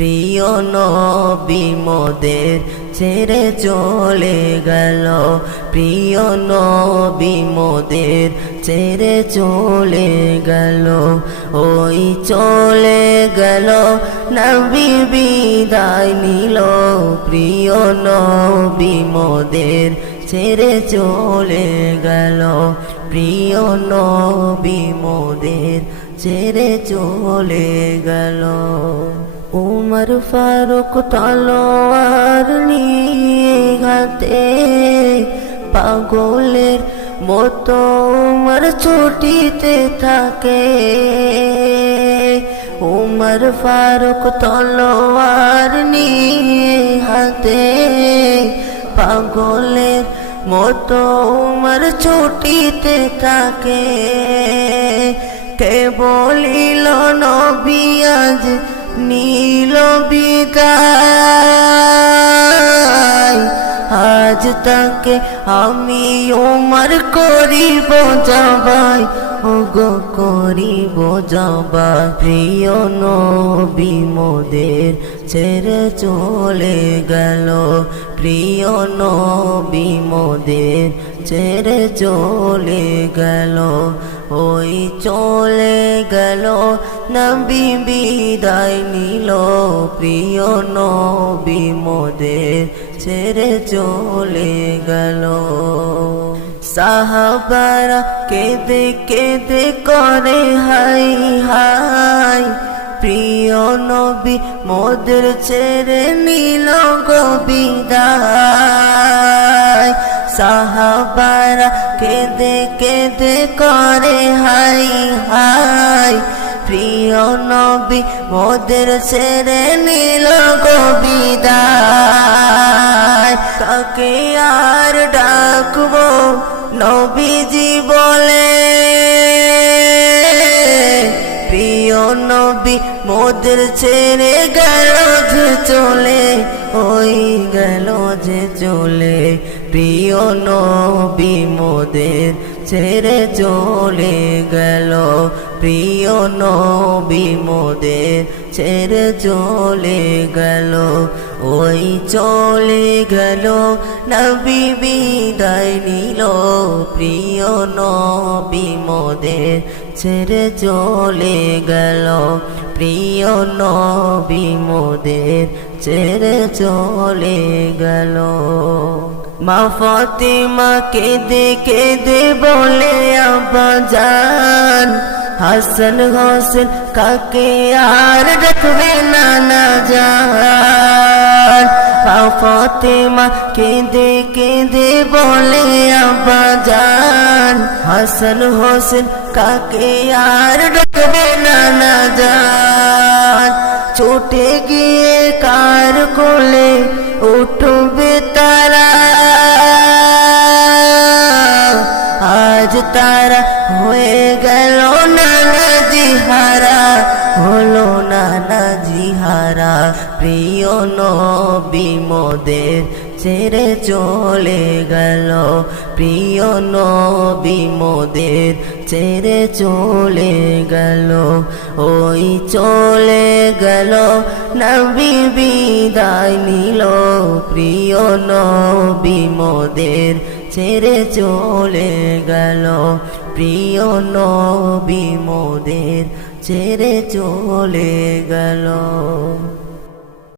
প্রিয় নবী মোদের ছেড়ে চলে গেল, প্রিয় নবী মোদের ছেড়ে চলে গেল। ওই চলে গেল নবী বিদায় নিল, প্রিয় নবী মোদের ছেড়ে চলে গেল, প্রিয় নবী মোদের ছেড়ে চলে গেল। উমর ফারুক তলোয়ার নিয়ে হাতে, পাগলের মতো উমর ছুটিতে থাকে। উমর ফারুক তলোয়ার নিয়ে হাতে, পাগলের মতো উমর ছুটিতে থাকে। কে বলিল নবী আজ নীল বিদায়, আজ তাকে আমি উমর করিব জবাই, ওগো করিব জবাই। প্রিয় নবী মোদের ছেড়ে চলে গেল, প্রিয় নবী মোদের ছেড়ে চলে গেল। ওই চলে গেল নবী বিদায় নিল, প্রিয় নবী মোদের ছেড়ে চলে গেল। সাহাবারা কেঁদে কেঁদে করে হাই হাই, প্রিয় নবী মোদের ছেড়ে নিল গো বিদায়। সাহাবারা কেঁদে কেঁদে করে হাই হাই, প্রিয় নবী মোদের ছেড়ে নিল গো বিদায়। কাকে আর ডাকবো নবীজি বলে, প্রিয় নবী মোদের ছেড়ে গেল যে চলে, ওই গেল যে চলে। প্রিয় নবী মোদের ছেড়ে চলে গেল, প্রিয় নবী মোদের ছেড়ে চলে গেল। ওই চলে গেল নবী বিদায় নিল, প্রিয় নবী মোদের ছেড়ে চলে গেল, প্রিয় নবী মোদের ছেড়ে চলে গেল। মা ফাতিমা কেঁদে কেঁদে বলে আব্বাজান, হাসান হোসেন কাকে আর রাখবে নানা জান। মা ফাতিমা কেঁদে কেঁদে বলে আব্বাজান, হাসান হোসেন কাকে আর রাখবে নানা জান। ছুটে গিয়ে কার কোলে উঠবে তারা, আজ তারা হয়ে গেল নানা জিহারা, হলো নানা জিহারা। প্রিয় নবী মোদের ছেড়ে চলে গেল, প্রিয় নবী মোদের ছেড়ে চলে গেল। ওই চলে গেল নবী বিদায় নিল, প্রিয় নবী মোদের ছেড়ে চলে গেল, প্রিয় নবী মোদের ছেড়ে চলে গেল।